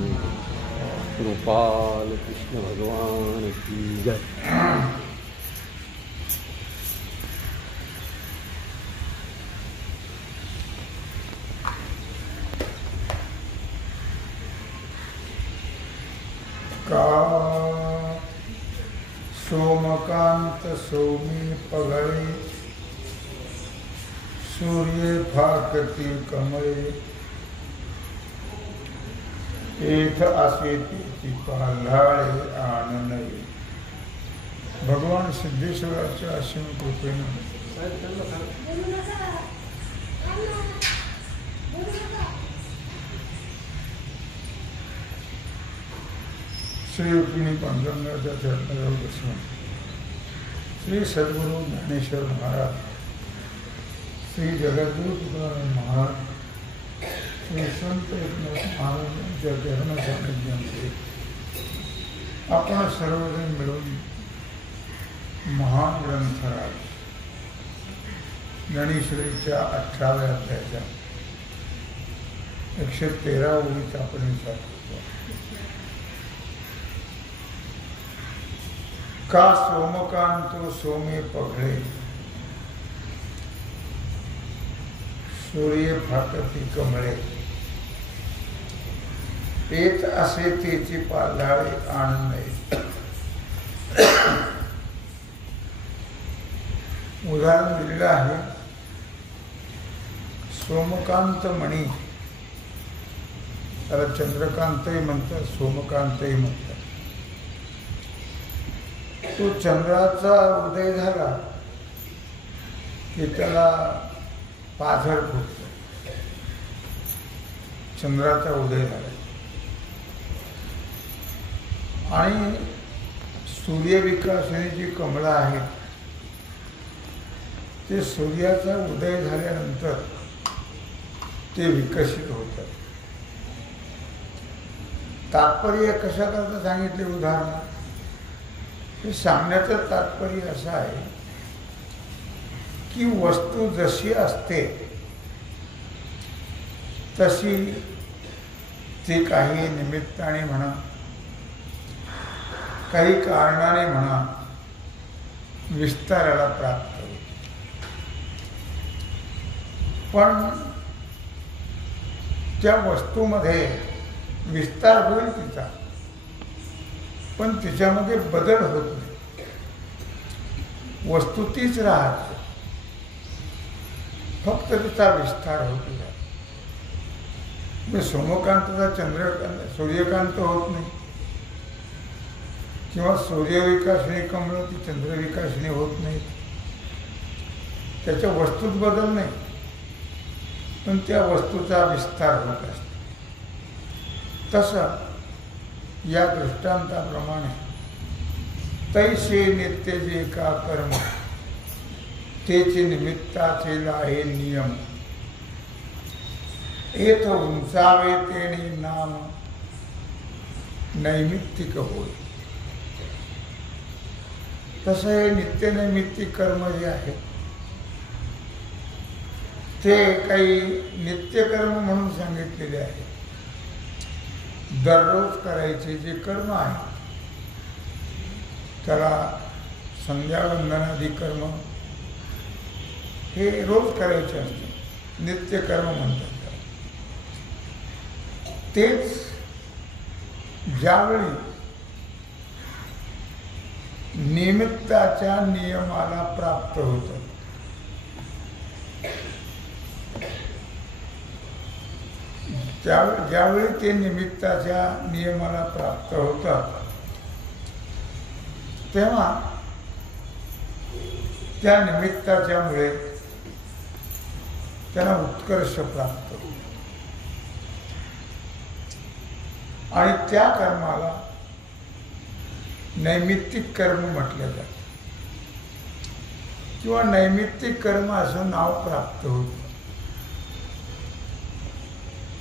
गोपाल कृष्ण भगवान की जय। का सोमकांत सोमी पगळे सूर्य फाकती कमळे एथ असे तिची पाल्हाळे आनंदे। भगवान सिद्धेश्वराच्या असीम कृपेने श्री रुक्मिणी पांडुरंगाच्या चरणाजवळ बसून श्री सद्गुरु ज्ञानेश्वर महाराज, श्री जगद्गुरु तुकाराम महाराज, श्री संत एकनाथ महाराजांच्या चरण सान्निध्यामध्ये आपण सर्वजण मिळून महान ग्रंथराज ज्ञानेश्वरीच्या 18व्या अध्यायाच्या 113 ओळीचा आपण विचार करतो। का सोमकांतो सोमे पगळे सूर्य फाकती कमळे एत असे तेची पाल्हाळे आनंदे। उदाहरण दिलेलं आहे। सोमकांत मणी, त्याला चंद्रकांतही म्हणतात, सोमकांतही म्हणतात। तो चंद्राचा उदय झाला की त्याला पाझर फुटतो। चंद्राचा उदय झाला आणि सूर्यविकासने जी कमळं आहेत ते सूर्याचा उदय झाल्यानंतर ते विकसित होतात। तात्पर्य कशा करता सांगितले उदाहरण? हे सांगण्याचं तात्पर्य असं आहे की वस्तू जशी असते तशी ती काही निमित्ताने म्हणा, काही कारणाने म्हणा विस्ताराला प्राप्त होते। पण त्या वस्तूमध्ये विस्तार होईल तिचा, पण तिच्यामध्ये बदल होत नाही, वस्तू तीच राहते, फक्त तिचा विस्तार होतो। सोमकांतचा चंद्रकांत सूर्यकांत होत नाही, किंवा सूर्यविकासने कमळं ती चंद्रविकासने होत नाही। त्याच्या वस्तूत बदल नाही, पण त्या वस्तूचा विस्तार होत असतो। तसं या दृष्टांताप्रमाणे तैसे नित्य जे का कर्म तेचे निमित्ताचे लाहे नियम एथ उंचावे तेणे नाम नैमित्तिक होय। तसं हे नित्य नैमित्तिक कर्म जे आहे ते काही नित्यकर्म म्हणून सांगितलेले आहे। दररोज करायचे जे कर्म आहे त्याला संध्यावंदनादी कर्म हे रोज करायचे असते, नित्यकर्म म्हणतात। तेच ज्यावेळी निमित्ताच्या नियमाला प्राप्त होतं, ज्यावेळी ते निमित्ताच्या नियमाला प्राप्त होतात तेव्हा त्या निमित्ताच्यामुळे त्यांना उत्कर्ष प्राप्त होतो आणि त्या कर्माला नैमित्तिक कर्म म्हटलं जातं किंवा नैमित्तिक कर्म असं नाव प्राप्त होतं।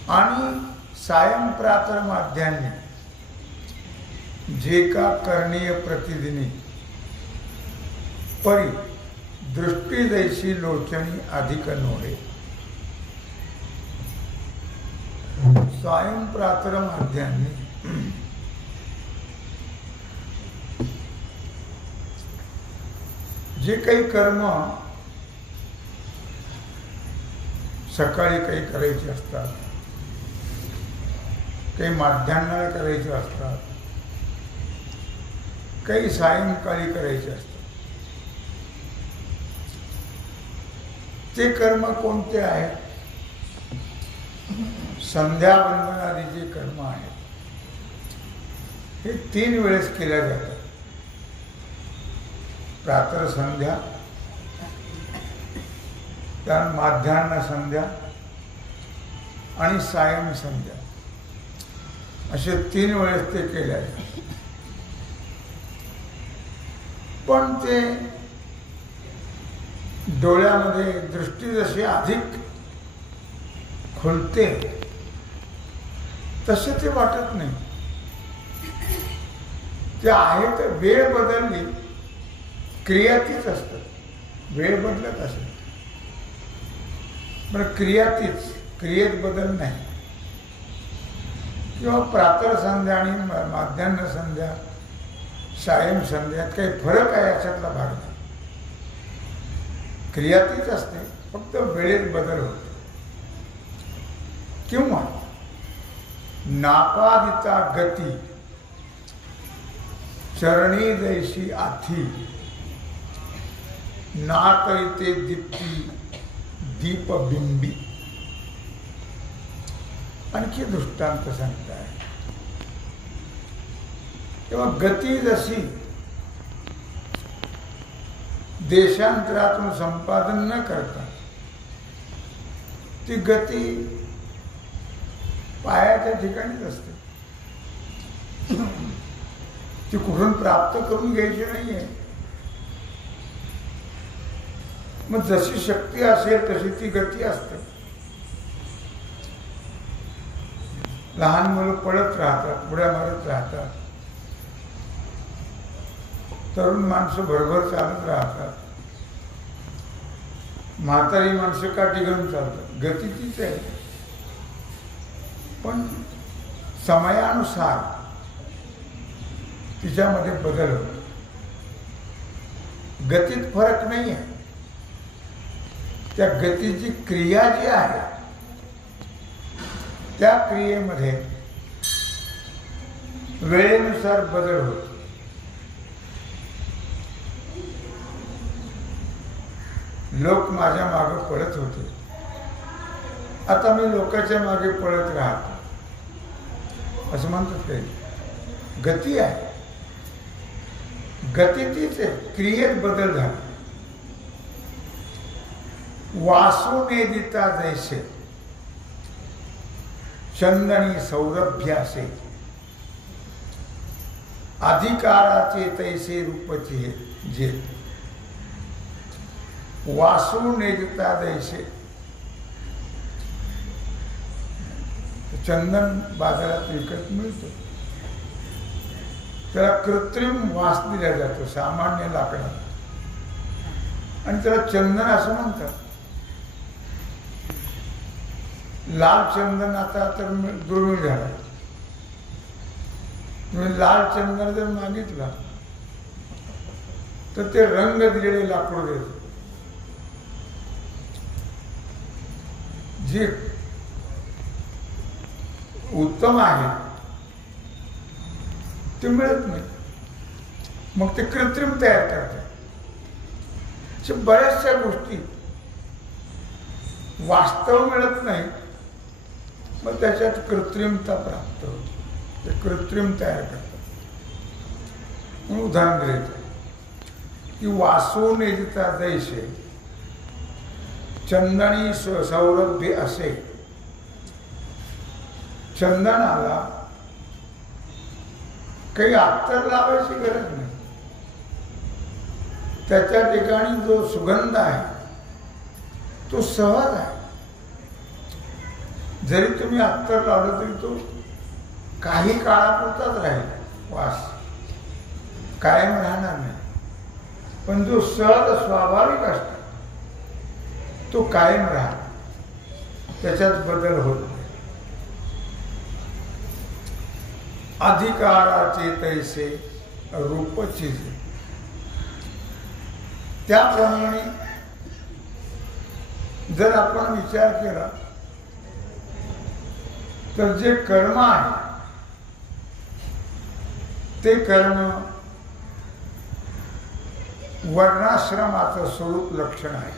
आणि सायं प्रातः माध्यान्हे जे का करणीय प्रतिदिनी परी दृष्टी दैशी लोचनी अधिक नोहे। सायं प्रातरम अध्यान्नी जे काही कर्म सकाळी काही करायचे असतात, काही माध्यान्हाला करायचे असतात, काही सायंकाळी करायचे असतात. ते कर्म कोणते आहेत? संध्यावंदनादी जे कर्म आहेत हे 3 वेळेस केल्या जातात. प्रातः संध्या, त्यानंतर माध्यान्ह संध्या आणि सायं संध्या असे 3 वेळेस ते केल्या जातात. पण ते डोळ्यामध्ये दृष्टी जशी अधिक खुलते तसे ते वाटत नाही. ते आहे तर वेळ बदलली, क्रिया तीच असतात. वेळ बदलत असेल पण क्रिया तीच, क्रियेत बदल नाही. किंवा प्रातः संध्या आणि माध्यान्ह संध्या, सायं संध्यात काही फरक आहे याच्यातला भाग नाही. क्रिया तीच असते, फक्त वेळेत बदल होतो. किंवा नापादिता गती चरणी दैशी आथी नातरिते दीप्ती दीपबिंबी. आणखी दृष्टांत सांगताय. तेव्हा गती जशी देशांतरातून संपादन न करता ती गती पायाच्या ठिकाणीच असते. ती कुठून प्राप्त करून घ्यायची नाहीये. मग जशी शक्ती असेल तशी ती गती असते. लहान मुलं पळत राहतात, उड्या मारत राहतात, तरुण माणसं भरभर चालत राहतात, म्हातारी माणसं काठी घेऊन चालतात. गती तीच आहे, पण समयानुसार तिच्यामध्ये बदल होतो. गतीत फरक नाही आहे. त्या गतीची क्रिया जी आहे त्या क्रियेमध्ये वेळेनुसार बदल होतो. लोक माझ्या मागे पळत होते, आता मी लोकांच्या मागे पळत राहतो असं म्हणतात. काही गती आहे, गती तीच आहे, क्रियेत बदल झाला. वासुनेदिता जैसे चंदनी सौरभ्यासे अधिकाराचे तैसे रूपचे जे. वासुनेदिता जैसे चंदन बाजारात विकत मिळतो, त्याला कृत्रिम वास दिला जातो सामान्य लाकडात आणि त्याला चंदन असं म्हणतात. लाल चंदन आता तर दुर्मिळ झाला. लाल चंदन जर मागितला तर ते रंग दिलेले लाकूड देतो. जे उत्तम आहे ते मिळत नाही, मग ते कृत्रिम तयार करतात. बऱ्याचशा गोष्टी वास्तव मिळत नाही, मग त्याच्यात कृत्रिमता प्राप्त होते, ते कृत्रिम तयार करतात. म्हणून उदाहरण द्यायचं की वासुनेदिता जैसे चंदनी सौरभ्य असे. चंदनाला काही अत्तर लावायची गरज नाही. त्याच्या ठिकाणी जो सुगंध आहे तो सहज आहे. जरी तुम्ही अत्तर लावलं तरी तो काही काळापुरताच राहील, वास कायम राहणार नाही. पण जो सहज स्वाभाविक असतो तो कायम राहतो, त्याच्यात बदल होत नाही. अधिकाराचे तैसे रूपचे जे. त्याप्रमाणे जर आपण विचार केला तर जे कर्म आहे ते कर्म वर्णाश्रमाचं स्वरूप लक्षण आहे.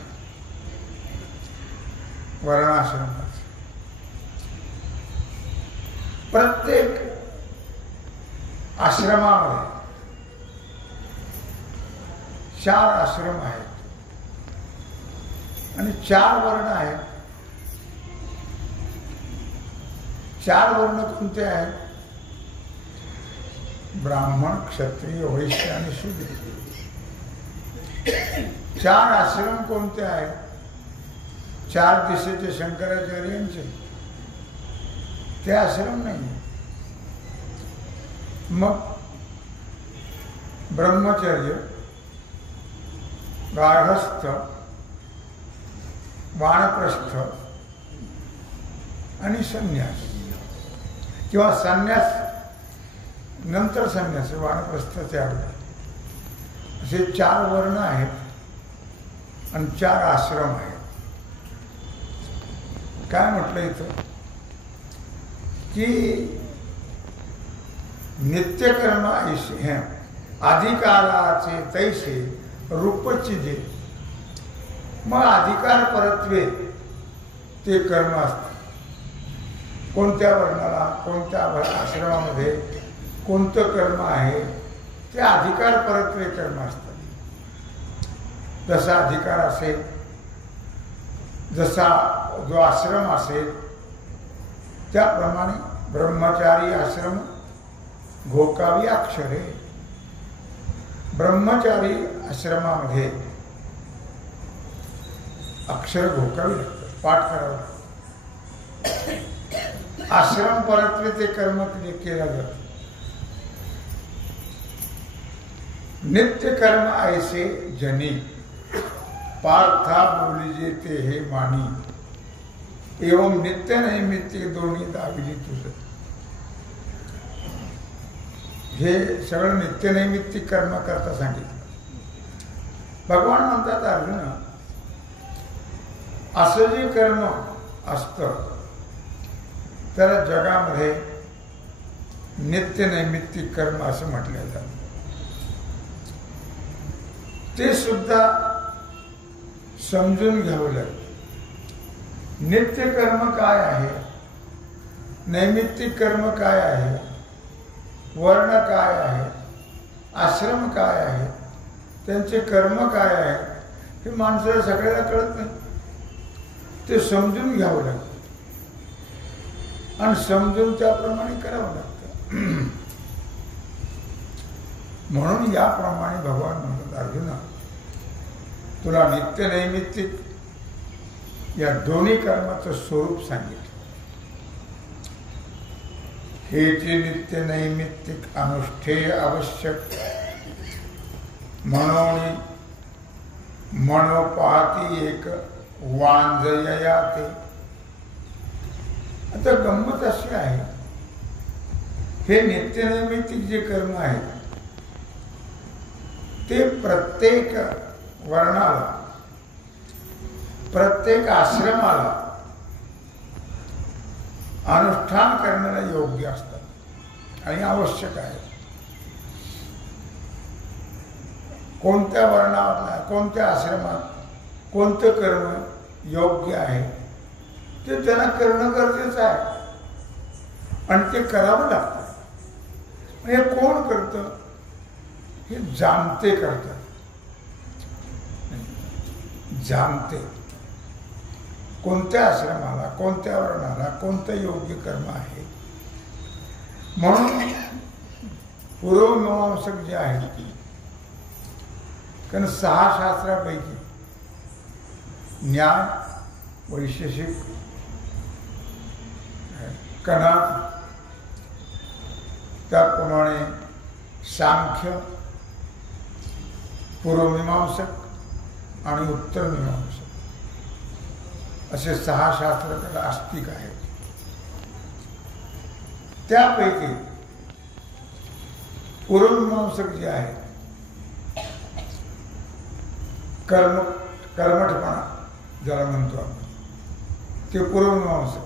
वर्णाश्रमाचं प्रत्येक आश्रमामध्ये 4 आश्रम आहेत आणि 4 वर्ण आहेत. 4 वर्ण कोणते आहेत? ब्राह्मण, क्षत्रिय, वैश्य आणि शूद्र. 4 आश्रम कोणते आहेत? 4 दिशेचे शंकराचार्यांचे ते आश्रम नाही. मग ब्रह्मचर्य, गार्हस्थ, वानप्रस्थ आणि संन्यास किंवा संन्यास नंतर संन्यास, वानप्रस्थाचे अगोदर असे 4 वर्ण आहेत आणि 4 आश्रम आहेत. काय म्हटलं इथं की नित्यकर्म ऐसे अधिकाराचे तैसे रूपची जे. मग अधिकार परत्वे ते कर्म असतात. कोणत्या वर्णाला, कोणत्या आश्रमामध्ये कोणतं कर्म आहे ते अधिकार परत्वे कर्म असतात. जसा अधिकार असेल, जसा जो आश्रम असेल त्याप्रमाणे ब्रह्मचारी आश्रम घोकावी अक्षरे. ब्रह्मचारी आश्रमामध्ये अक्षर घोकावी लागतात, पाठ करावं लागतं. आश्रम परत्वे ते कर्म केला जातं. नित्य कर्म ऐसे जनी पार्था बोलिजे ते हे मानी. एवं नित्य नैमित्तिक दोन्ही दाविली तुझं. हे सगळं नित्य नैमित्तिक कर्म करता सांगितलं. भगवान म्हणतात अर्जुन, असं जे कर्म असतं त्याला जगामध्ये नित्य नैमित्तिक कर्म असं म्हटलं जातं. ते सुद्धा समजून घ्यावं लागतं. नित्य कर्म काय आहे, नैमित्तिक कर्म काय आहे, वर्ण काय आहे, आश्रम काय आहे, त्यांचे कर्म काय आहे, हे माणसाला सगळ्याला कळत नाही. ते समजून घ्यावं लागतं आणि समजून त्याप्रमाणे करावं लागतं. म्हणून याप्रमाणे भगवान म्हणतात अर्जुना, तुला नित्य नैमित्तिक या दोन्ही कर्माचं स्वरूप सांगितलं. हे जे नित्य नैमित्तिक अनुष्ठेय आवश्यक मनोनी मनोपाती एक वांजया ते. आता गंमत अशी आहे, हे नित्य नैमित्तिक जे कर्म आहेत ते प्रत्येक वर्णाला, प्रत्येक आश्रमाला अनुष्ठान करण्याला योग्य असतात आणि आवश्यक आहे. कोणत्या वर्णाला, कोणत्या आश्रमात कोणतं कर्म योग्य आहे ते त्यांना करणं गरजेचं आहे आणि ते करावं लागतं. हे कोण करतं? हे जाणते करतात. जाणते कोणत्या आश्रमाला, कोणत्या वर्णाला कोणतं योग्य कर्म आहे. म्हणून पूर्वमीमांसक जे आहेत, कारण 6 शास्त्रापैकी न्याय, वैशेषिक, कणक, त्याप्रमाणे सांख्य, पूर्वमीमांसक आणि उत्तरमीमांसक असे 6 शास्त्र त्याला आस्तिक आहेत. त्यापैकी पूर्वमीमांसक जे आहे कर्मठपणा ज्याला म्हणतो आपण, ते पूर्वमीमांसक.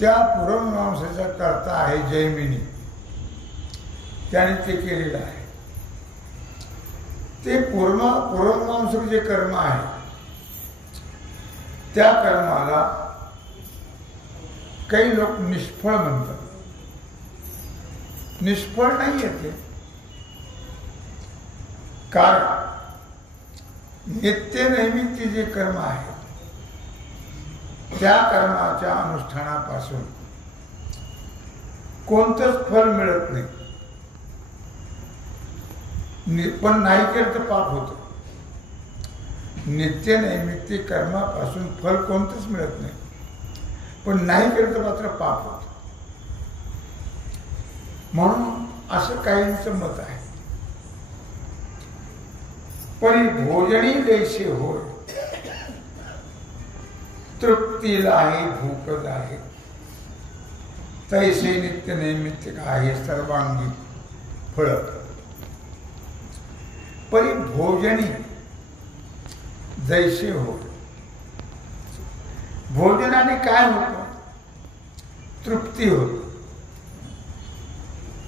त्या पूर्वमीमांसेचा कर्ता आहे जैमिनी. त्याने ते केलेलं आहे. ते पूर्वमीमांसक जे कर्म आहे त्या कर्माला काही लोक निष्फळ म्हणतात. निष्फळ नाही येते, कारण नित्य नैमित्य जे कर्म आहे त्या कर्माच्या अनुष्ठानापासून कोणतंच फल मिळत नाही. पण नाही केलं तर पाप होतं. नित्य नैमित्य कर्मापासून फल कोणतंच मिळत नाही, पण नाही केलं तर मात्र पाप होतं. म्हणून असं काहींचं मत आहे. परी भोजनी जैसे होय, तृप्तीला आहे भूक आहे, तैसे नित्य नैमित्तिक आहे सर्वांगी फळ. परी भोजनी जैसे होय. भोजनाने काय होतं? तृप्ती होते.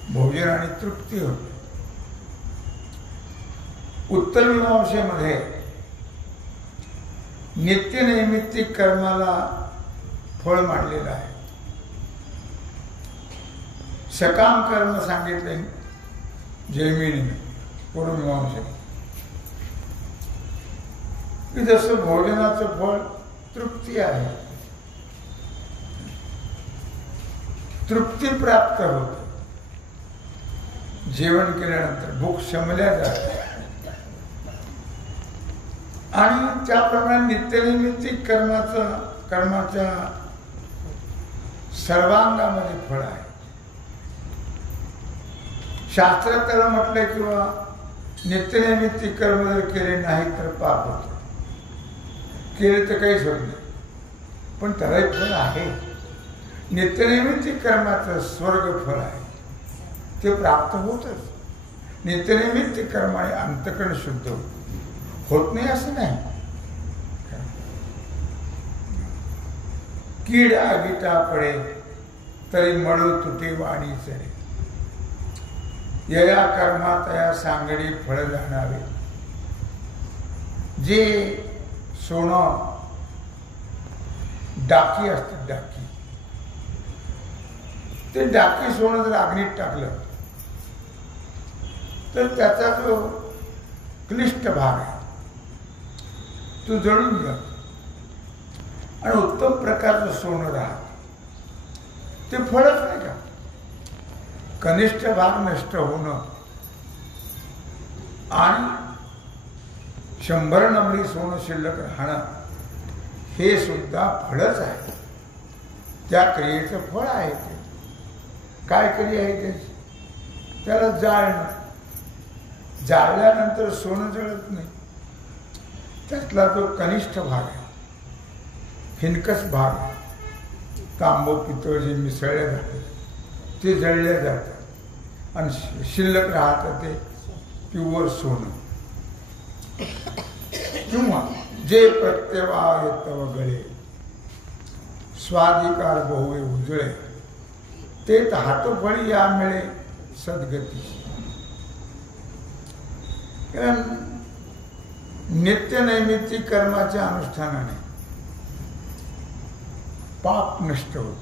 भोजनाने तृप्ती होते. उत्तर मीमांसेमध्ये नित्य नैमित्तिक कर्माला फळ मांडलेलं आहे. सकाम कर्म सांगितले जैमिनीने पूर्वमीमांसेत, की जसं भोजनाचं फळ तृप्ती आहे, तृप्ती प्राप्त होते. जेवण केल्यानंतर भूक शमल्या जाते. आणि त्याप्रमाणे नित्यनैमित्तिक कर्माच्या सर्वांगामध्ये फळ आहे. शास्त्रात त्याला म्हटलंय किंवा नित्यनैमित्तिक कर्म जर केले नाही तर पाप होते. केले तर काहीच होत नाही, पण त्याला फळ आहे. नित्यनैमित्तिक कर्माचं स्वर्ग फळ आहे, ते प्राप्त होतच. नित्यनैमित्तिक कर्माने अंतःकरण शुद्ध होत नाही असं नाही. कीड आगीटा पडे तरी मळू तुटे वाणी चरे, यया कर्मा तया सांगडी फळ जाणावे. जे सोनं डाकी असते, डाकी, ते डाकी सोनं जर अग्नीत टाकलं तर त्याचा जो क्लिष्ट भाग आहे तो जळून जातो आणि उत्तम प्रकारचं सोनं राहत. ते फळच नाही का? कनिष्ठ भाग नष्ट होणं आणि 100 नमरी सोनं शिल्लक राहणं हे सुद्धा फळच आहे. त्या क्रियेचं फळ आहे. ते काय क्रिया आहे त्याची? त्याला जाळणं. जाळल्यानंतर सोनं जळत नाही. त्यातला जो कनिष्ठ भाग आहे, हिनकस भाग, तांबो पितळ जे मिसळले जाते ते जळले जातात आणि शिल्लक राहतं ते प्युअर सोनं. किंवा जे प्रत्यवाय तव गळे स्वाधिकार बहुवे उजळे, ते हातोफळी या मिळे सद्गती. नित्य नैमित्तिक कर्माच्या अनुष्ठानाने पाप नष्ट होत,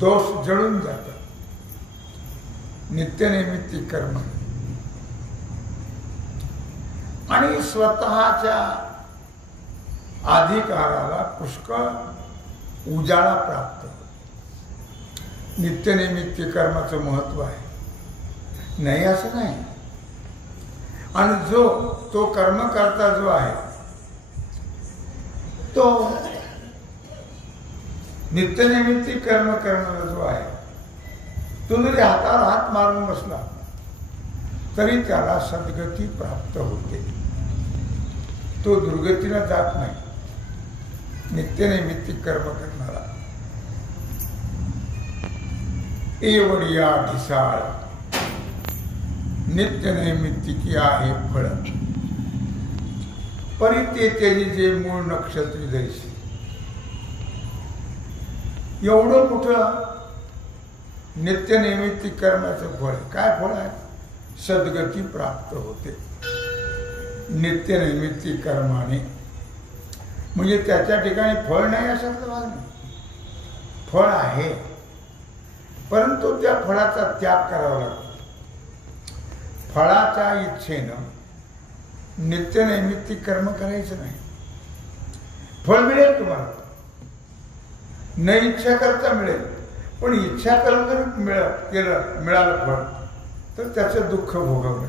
दोष जळून जातात. नित्य नैमित्तिक कर्म आणि स्वतःच्या अधिकाराला पुष्कळ उजाळा प्राप्त होतो. नित्य नैमित्तिक कर्माचं महत्व आहे, नाही असं नाही. आणि तो कर्म करता जो आहे तो नित्यनैमित्तिक कर्म करणारा जो आहे तो जरी हातावर हात मारून बसला तरी त्याला सद्गती प्राप्त होते. तो दुर्गतीला जात नाही नित्यनैमित्तिक कर्म करणारा. एवढिया ढिसाळ नित्य नैमित्तिकी आहे फळ, परी ते त्याची जे मूळ नक्षत्री जैसे. एवढं मोठं नित्य नैमित्तिक कर्माचं फळ. काय फळ आहे? सद्गती प्राप्त होते नित्य नैमित्तिक कर्माने. म्हणजे त्याच्या ठिकाणी फळ नाही अशातलं भाग नाही. फळ आहे, परंतु त्या फळाचा त्याग करावा लागतो. फळाच्या इच्छेनं नित्य नैमित्तिक कर्म करायचं नाही. फळ मिळेल तुम्हाला, न इच्छा करता मिळेल, पण इच्छा करून जर मिळालं फळ तर त्याचं दुःख भोगवलं.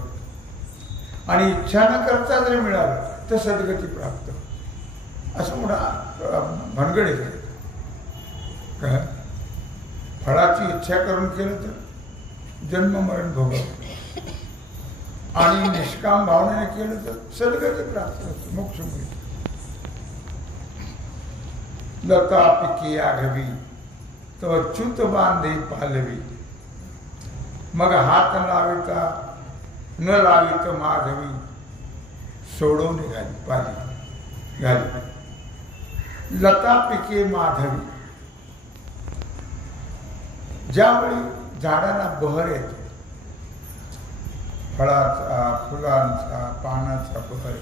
आणि इच्छा न करता जर मिळालं तर सद्गती प्राप्त, असं मोठा भानगड आहे. काय फळाची इच्छा करून केलं तर जन्म मरण भोगवलं, आणि निष्काम भावनेने केलं तर सद्गती प्राप्त होतं, मोक्ष मिळतो. लता पिके आघवी तो च्युत बांधे पालवी, मग हात लाविता न लावित माधवी, सोडून निघाली पाली घाली. लता पिके माधवी, ज्यावेळी झाडांना बहर येतो, फळाचा, फुलांचा, पानाचा बहर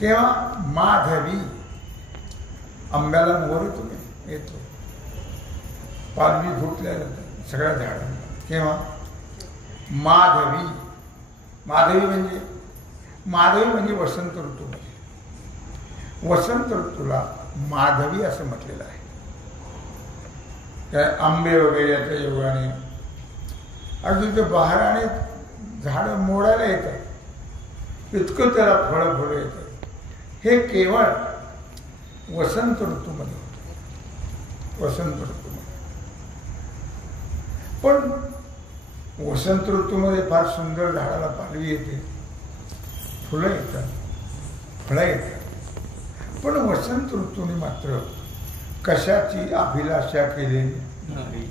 केव्हा? माधवी, आंब्याला मोहर येतो, पालवी फुटल्या जातात सगळ्या झाडांना. केव्हा? माधवी. माधवी म्हणजे वसंत ऋतूमध्ये. वसंत ऋतूला माधवी असं म्हटलेलं आहे. त्या आंबे वगैरे याच्या योगाने अगदी ते बहाराने झाड मोडायला येतात, इतकं त्याला फळं येतात. हे केवळ वसंत ऋतूमध्ये होतं, वसंत ऋतूमध्ये. पण वसंत ऋतूमध्ये फार सुंदर झाडाला पालवी येते, फुलं येतात, फळं येतात. पण वसंत ऋतूने मात्र कशाची अभिलाषा केलेली नाही.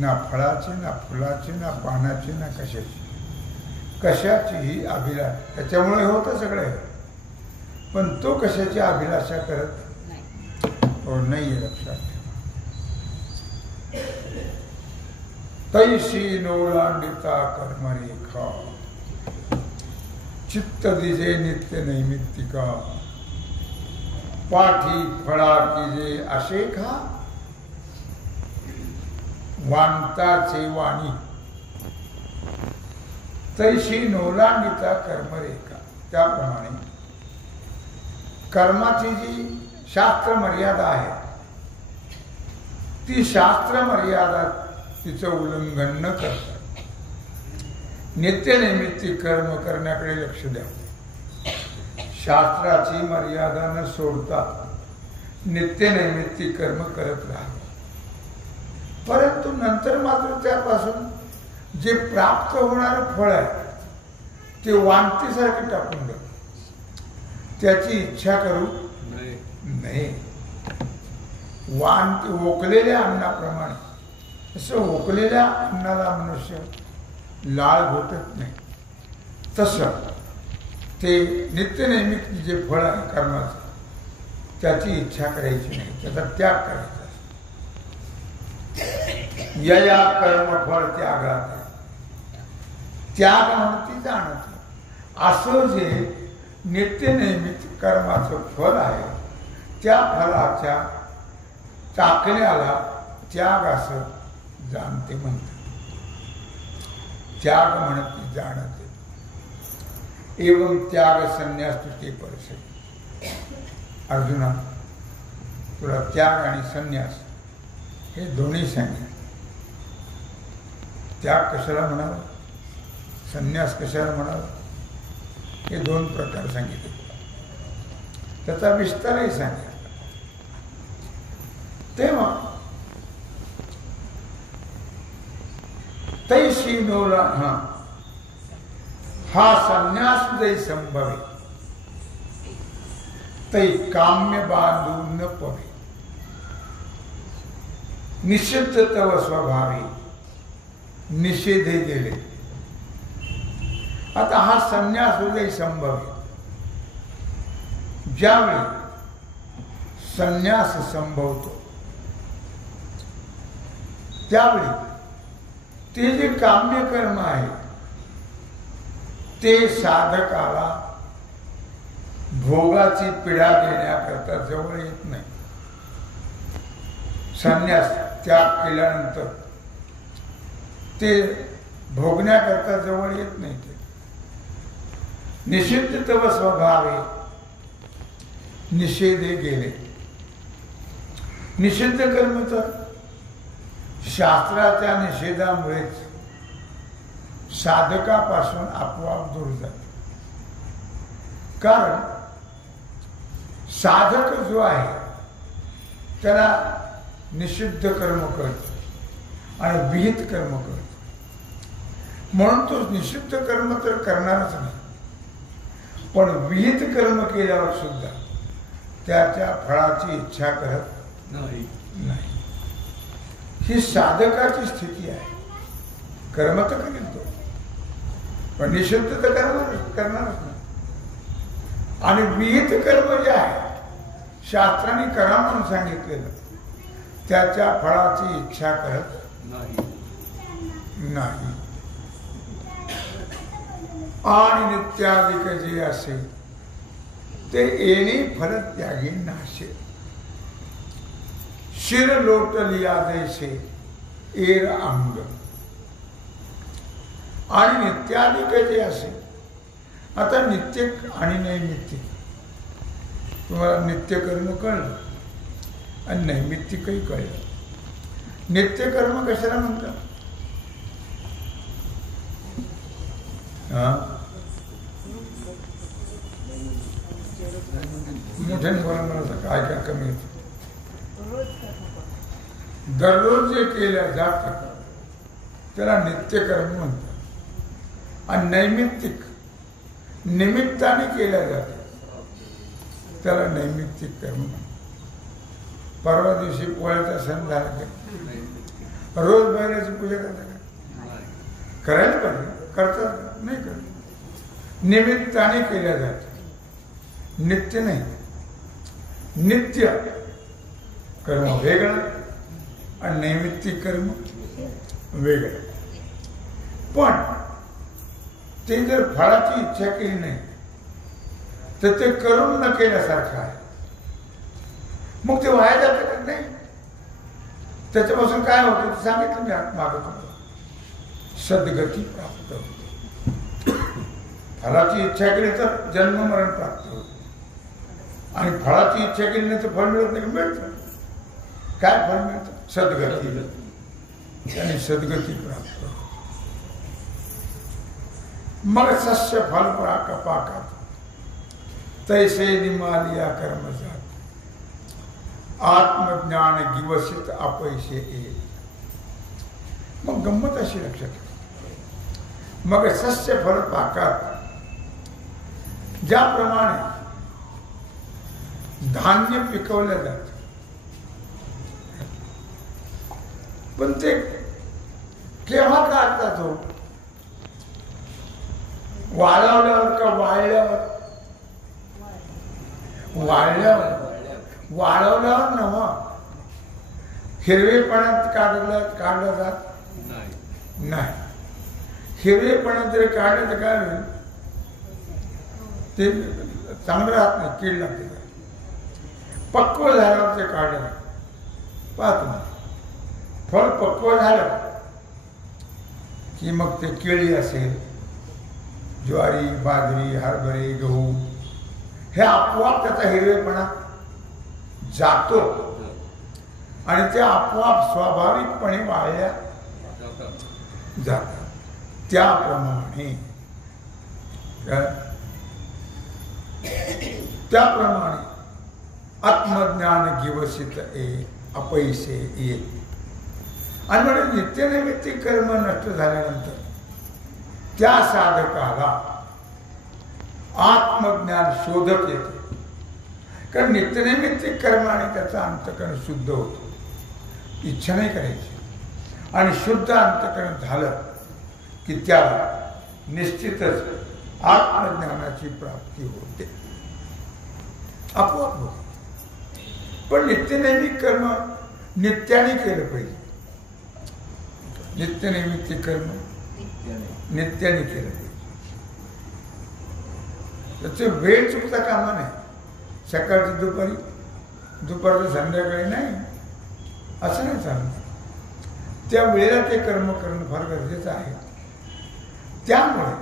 ना फळाची, ना फुलाची, ना पानाची, ना कशाचीही अभिलाषा. त्याच्यामुळे होतं सगळं, पण तो कशाची अभिलाषा करत नाही. लक्षात ठेवा. तैशी नोलांडिता कर्मरेखा, चित्त दिजे नित्य नैमित्तिका, पाठी फळा किजे अशेखा, वांताचे वाणी. तैशी नोलांडिता कर्मरेखा, त्याप्रमाणे कर्माची जी शास्त्र मर्यादा आहे, ती शास्त्र मर्यादा तिचं उल्लंघन न करता नित्य नैमित्तिक कर्म करण्याकडे लक्ष द्या. शास्त्राची मर्यादा न सोडता नित्य नैमित्तिक कर्म करत राहा. परंतु नंतर मात्र त्यापासून जे प्राप्त होणारं फळ आहे ते वांतीसारखे टाकून द्या. त्याची इच्छा करू नाही. वांती ओकलेल्या अन्नाप्रमाणे, असं ओकलेल्या अन्नाला मनुष्य लाळ घोटत नाही, तसं ते नित्य नैमित्तिक जे फळ आहे कर्माचं, त्याची इच्छा करायची नाही, त्याचा त्याग करायचा. यया कर्मफळ त्यागात, त्याग म्हणती जाणते. असं जे नित्य नैमित्तिक कर्माचं फळ आहे, त्या फळाच्या टाकण्याला त्याग असं जाणते म्हणतात. त्याग म्हणते जाणते. एवं त्याग संन्यास तुझे परसे. अर्जुना, तुला त्याग आणि संन्यास हे दोन्ही सांगितले. त्याग कशाला म्हणावं, संन्यास कशाला म्हणावं, हे दोन प्रकार सांगितले. त्याचा विस्तारही सांगितला. तेव्हा तैशी नोला हा संन्यास जै संभवे, तै काम्य बांधू न पवे. निषिद्ध तव स्वभावी, निषेधे गेले. आता हा संन्यास उदय संभवी. ज्यावेळी संन्यास संभवतो त्यावेळी ते जे काम्य कर्म आहे ते साधकाला भोगाची पीडा देण्याकरता जवळ येत नाही. संन्यास त्याग केल्यानंतर ते भोगण्याकरता जवळ येत नाही. ते निषिद्ध तव स्वभावे, निषेधे गेले. निषिद्ध कर्म तर शास्त्राच्या निषेधामुळेच साधकापासून आपोआप दूर जाते. कारण साधक जो आहे त्याला निषिद्ध कर्म कळतं आणि विहित कर्म कळतं. म्हणून तो निषिद्ध कर्म तर करणारच नाही, पण विहित कर्म केल्यावर सुद्धा त्याच्या फळाची इच्छा करत नाही. ही साधकाची स्थिती आहे. कर्म तर करेल तो, पण निषिद्ध तर करणारच नाही. आणि विहित कर्म जे आहे शास्त्राने करा म्हणून सांगितलेलं त्याच्या फळाची इच्छा करत नाही. आणि नित्याधिक जे असेल ते येणे फलत्यागी नाशे. शिर लोटलिया देशे एर अंग. आणि नित्याधिक जे असेल, आता नित्य आणि नैमित्तिक, तुम्हाला नित्य कर्म कळलं आणि नैमित्तिकही कळलं. नित्य कर्म कशाला म्हणतात? मोठ्याने बोला, मला काय काय कमी येतं. दररोज जे केलं जातं त्याला नित्यकर्म म्हणतात. आणि नैमित्तिक निमित्ताने केल्या जातं त्याला नैमित्तिक कर्म म्हणतात. परवा दिवशी पोळ्याचा सण झाला का रोज बैलाची पूजा करता का? करायला पाहिजे, करतात नाही करत. निमित्ताने केल्या जातं, नित्य नाही. नित्य कर्म वेगळं आणि नैमित्तिक कर्म वेगळं. पण ते जर फळाची इच्छा केली नाही तर ते करून न केल्यासारखं आहे. मग ते वाया जातं का? नाही. त्याच्यापासून काय होतं ते सांगितलं मी मागं. सद्गती प्राप्त होते. फळाची इच्छा केली तर जन्म मरण प्राप्त होते आणि फळाची इच्छा केली नाही तर फळ मिळत नाही. मिळतं. काय फळ मिळतं? सद्गती. आणि सद्गती प्राप्त होते. मग सस्य फल पाकात तैसे निमालिया कर्म जात. आत्मज्ञान गिवसित अपैसे एक. मग गंमत अशी लक्षात ठेवा. मग सस्य फल पाकात ज्याप्रमाणे धान्य पिकवलं जात, पण ते केव्हा काढतात हो? वाळवल्यावर का वाळल्यावर? वाळवल्यावर नव्हा. हिरवेपणात काढलं जात नाही. हिरवेपणात जर काढलं तर काय होईल? ते चांगलं राहत नाही, कीड लागते. पक्व झाल्यावर ते काढलं पाहत नाही. फळ पक्व झालं की मग ते केळी असेल, ज्वारी, बाजरी, हरभरे, गहू, हे आपोआप त्याचा हिरवेपणा जातो आणि ते आपोआप स्वाभाविकपणे वाळल्या जातात. त्याप्रमाणे आत्मज्ञान गिवसित अपैसे एक. आणि म्हणून नित्यनैमित्तिक कर्म नष्ट झाल्यानंतर त्या साधकाला आत्मज्ञान शोधत येते. कारण नित्यनैमित्तिक कर्माने त्याचा अंतःकरण शुद्ध होतो. इच्छा नाही करायची. आणि शुद्ध अंतःकरण झालं की त्याला निश्चितच आत्मज्ञानाची प्राप्ती होते, आपोआप होते. पण नित्यनैमित्तिक कर्म नित्याने केलं पाहिजे. नित्यनैमित्तिक कर्म नित्याने केलं पाहिजे. त्याचे वेळ चुकता कामा नाही. सकाळचं दुपारी, दुपारचं संध्याकाळी नाही, असं नाही चालत. त्या वेळेला ते कर्म करणं फार गरजेचं आहे. त्यामुळे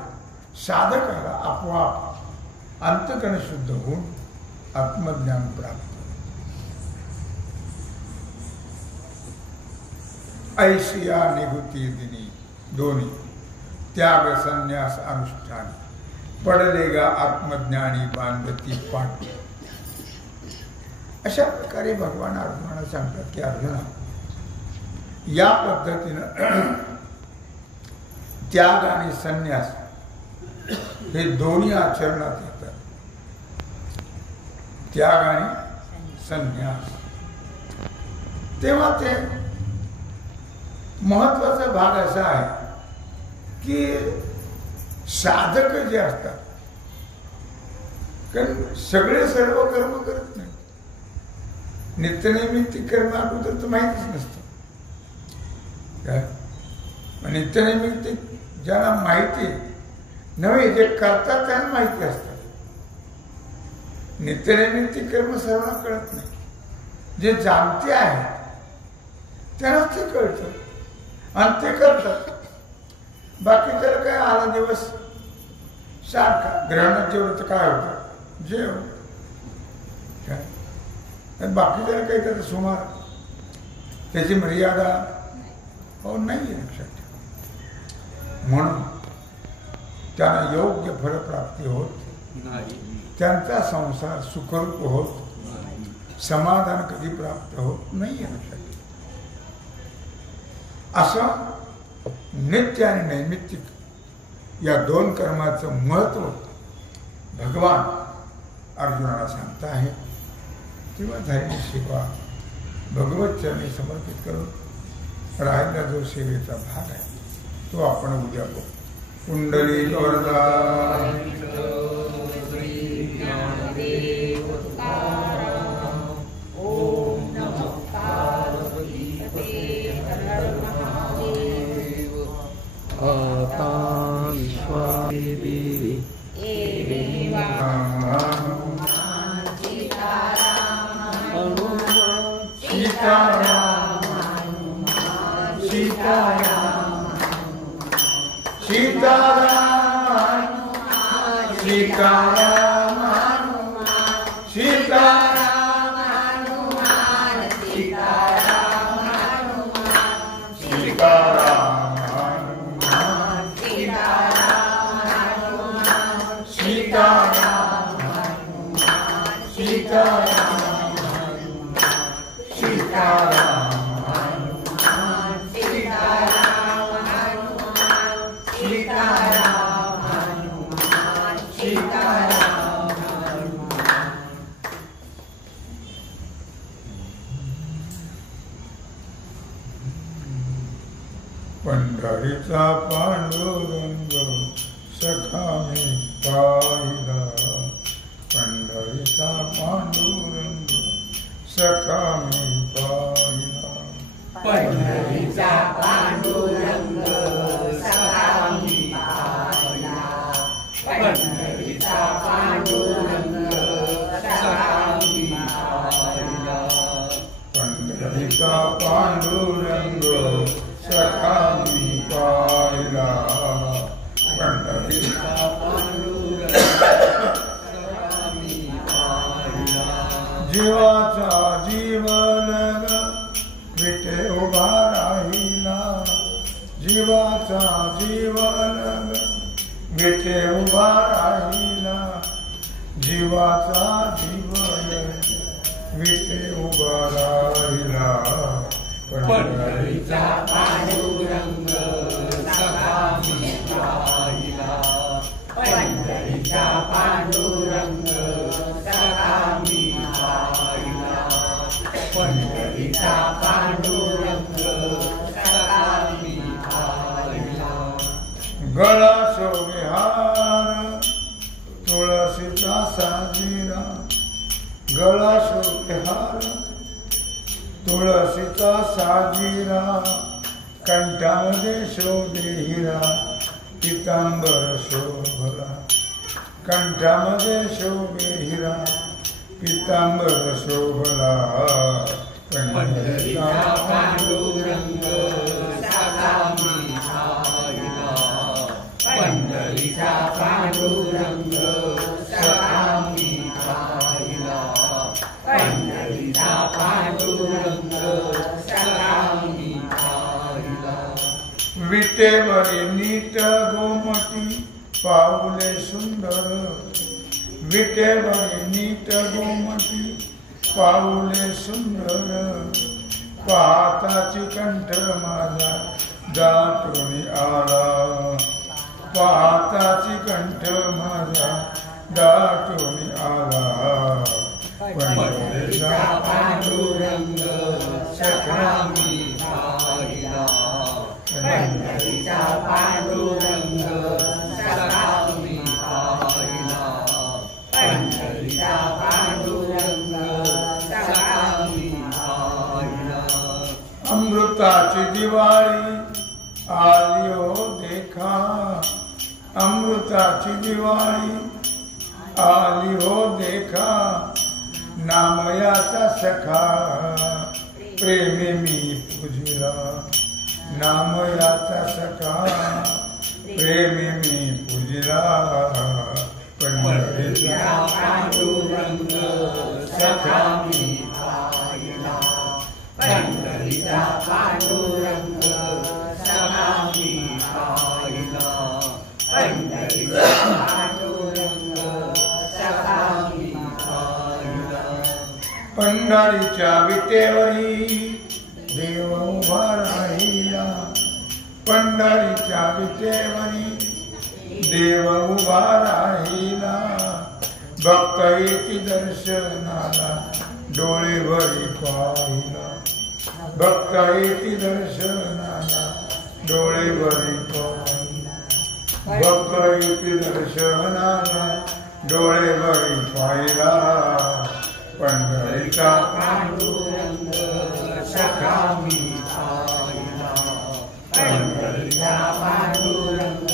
साधकाला आपोआप अंतःकरण शुद्ध होऊन आत्मज्ञान प्राप्त. ऐशिया निगुती दिनी दोन्ही त्याग संन्यास अनुष्ठान पडलेगा आत्मज्ञानी बांधती पाठ. अशा प्रकारे भगवान अर्जुनाला सांगतात की अर्जुना, या पद्धतीनं त्याग आणि संन्यास हे दोन्ही आचरणात येतात. त्याग आणि संन्यास. तेव्हा ते महत्वाचा भाग असा आहे की साधक जे असतात, कारण सगळे सर्व कर्म करत नाही. नित्यनैमित्तिक कर्म अगोदर तर माहितीच नसतं. नित्यनैमित्तिक ज्यांना माहिती नव्हे, जे करतात त्यांना माहिती असतात. नित्यनैमित्तिक कर्म सर्वांना कळत नाही. जे जाणते आहेत त्यांना ते कळतं आणि ते करतात. बाकी तर काय आला दिवस सारखा ग्रहणात जेवलं तर काय होतं, जेव. बाकी जर काही त्याचा सुमार, त्याची मर्यादा हो नाही लक्षात ठेवा. म्हणून त्यांना योग्य फलप्राप्ती होत नाही. त्यांचा संसार सुखरूप होत, समाधान कधी प्राप्त होत नाही लक्षात ठेवा. असं नित्य आणि नैमित्तिक या दोन कर्माचं महत्व भगवान अर्जुनाला सांगता आहे. तेव्हा धार्मिक सेवा भगवत चरणी समर्पित करून राहिला जो सेवेचा भाग आहे तो आपण उद्या बघू. कुंडली वरदा पंढरीचा पांडुरंग सखा मी पाहिला. पंढरीचा पांडुरंग सखा मी पाहिला. पंढरीचा पांडुरंग सखा मी पाहिला. पंढरीचा पांडुरंग सखा मी पाहिला. पंढरीचा पांडुरंग सखा मी पाहिला. पंढरीचा पांडुरंग सखा मी पाहिला. जीवाचा जीवलग विटे उभा राहिला. जीवाचा जीवलग विटे उभा राहिला. जीवाचा जीवलग विटे उभा राहिला. पंढरीचा पांडुरंग सखा मी पाहिला. पंढरीचा पांडुरंग सखा मी पाहिला. पंढरीचा पांडुरंग गळा शोभे हार तुळशीचा साजिरा, गळा शोभे हार तुळशीचा साजिरा, कंठामध्ये शोभे हिरा पितांबर शोभला, कंठामध्ये शोभे हिरा पितांबर शोभला, पंढरीचा पांडुरंग साकामी पाहिला, पंढरीचा पांडुरंग साकामी पाहिला, पंढरीचा पांडुरंग साकामी पाहिला. विटेवरी नीट गोमती पाऊले सुंदर, विटेवरी नीट गोमती पाऊले सुंदर, पाहताची कंठ माझा दाटून आला, पाहताची कंठ माझा दाटून आला, पंढरीचा पांडुरंग सखामी पाहिला, पंढरीचा पांडुरंग सखामी पाहिला, पंढरीचा पांडुरंग सखामी पाहिला. अमृताची दिवाळी आली हो देखा, अमृताची दिवाळी आली हो देखा, नामयाचा सखा प्रेमी मी पूजिला, नामयाचा सखा प्रेमी मी पूजिला, पंढरीचा पांडुरंग सखामी पाहिला, पंढरीचा पांडुरंग सखामी पाहिला, पंढरीचा पांडुरंग सखामी पाहिला. पंढरीच्या विटेवरी देव उभा राहिला, पंढरीच्या विटेवरी देव उभा राहिला, भक्त येती दर्शनाला डोळे भरी पाहिला, भक्त येती दर्शनाला डोळे भरी पाहिला, भक्त येती दर्शनाला डोळे भरी पाहिला, पंढरीचा पांडुरंग सखामी पाहिला, पंढरीचा पांडुरंग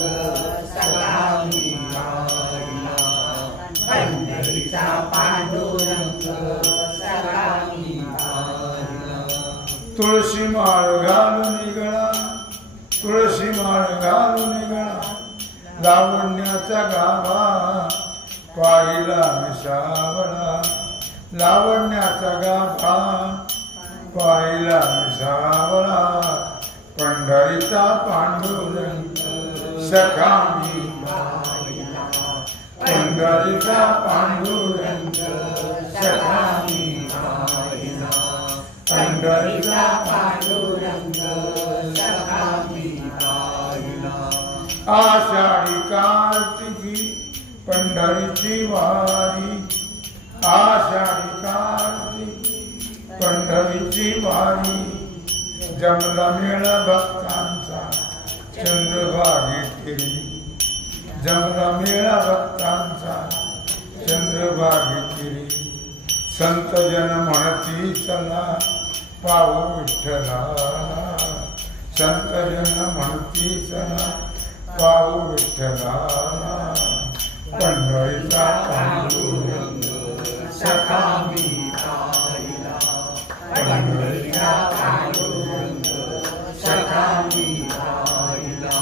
सखामी पाहिला, पंढरीचा पांडुरंग सखामी पाहिला. तुळशी माळ घालून गळा, तुळशी माळ घालून गळा, लावण्याचा गाभा पाहिला मी सावळा, लावण्याचा गाभा पाहिला मी सावळा, पंढरीचा पांडुरंग सखामी पाहिला, पंढरीचा पांडुरंग सखामी पाहिला, पंढरीचा पांडुरंग सखामी पाहिला. आषाढी कार्तिकी पंढरीची वारी, आषाढी कार्तिकी पंढरीची वारी, जमला मेळा भक्तांचा चंद्रभागेतील, जमला मेळा भक्तांचा चंद्रभागेतील, संत जन म्हणती चला पाहू विठ्ठलाला, संत जन म्हणती चला पाहू विठ्ठलाला, पंढरीचा पांडुरंग सखामी पाहिला, पंढरीचा पांडुरंग सखामी पाहिला,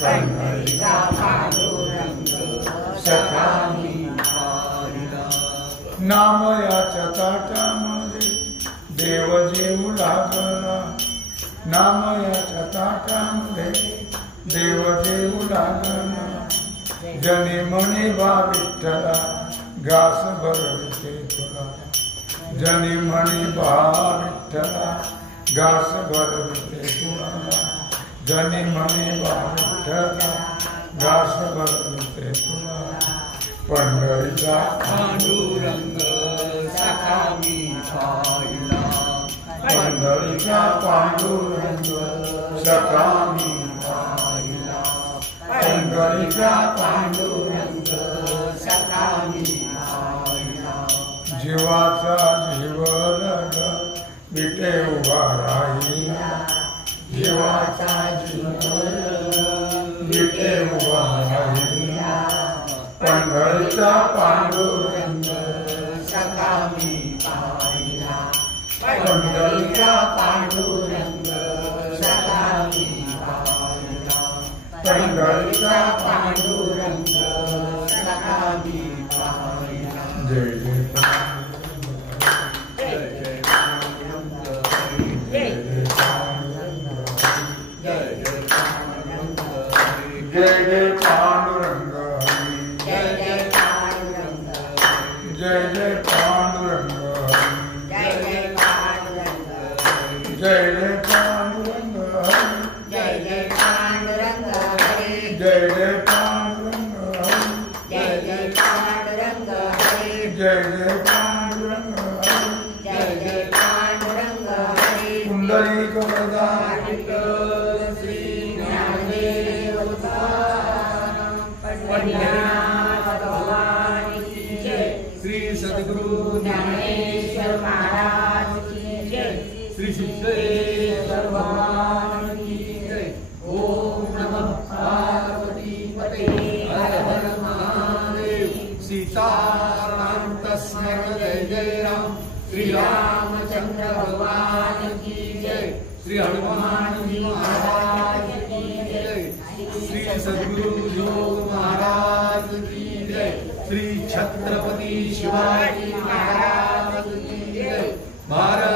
पंढरीचा पांडुरंग सखामी पाहिला. नामयाच्या ताटामध्ये देव जेवू लागला, नामयाच्या ताटामध्ये देव जेवू लागला, जनी म्हणे बा विठ्ठला घास भरविते तुला, जनी म्हणे बा विठ्ठला घास भरविते तुला, जनी म्हणे बा विठ्ठला घास भरविते तुला, पंढरीचा पांडुरंग सखामी पाहिला, पंढरीचा पांडुरंग सखामी पाहिला, पंढरीचा पांडुरंग सखा मी पाहिला जीवाचा जीवन विटे उभा राहिला जीवाचा जीवन विटे उभा राहिला पंढरीचा पांडुरंग सखा मी पाहिला पंढरीचा पांडुरंग सखा मी पाहिला पंढरीचा पांडुरंग सखा मी पाहिला जय जय जय जय पांडुरंग जय जय पांडुरंग जय जय पांडुरंग जय जय पांडुरंग जय जय पांडुरंग जय जय पांडुरंग हरे जय जय पांडुरंग जय जय पांडुरंग हरे जय जय पांडुरंग जय जय पांडुरंग हरे पुंडलिक वरदा श्री ज्ञानदेव पंढरीनाथ भगवान की जय श्री सद्गुरु ज्ञानेश्वर महाराज की जय श्री सिद्धेश्वर भगवान की जय ओम नमः पार्वती पते हर हर महादेव सीताराम तस्मय जय जय राम श्री रामचंद्र भगवान की जय श्री हनुमान जी महाराज की जय श्री सद्गुरु योग महाराज की जय श्री छत्रपति शिवाजी महाराज की जय भारत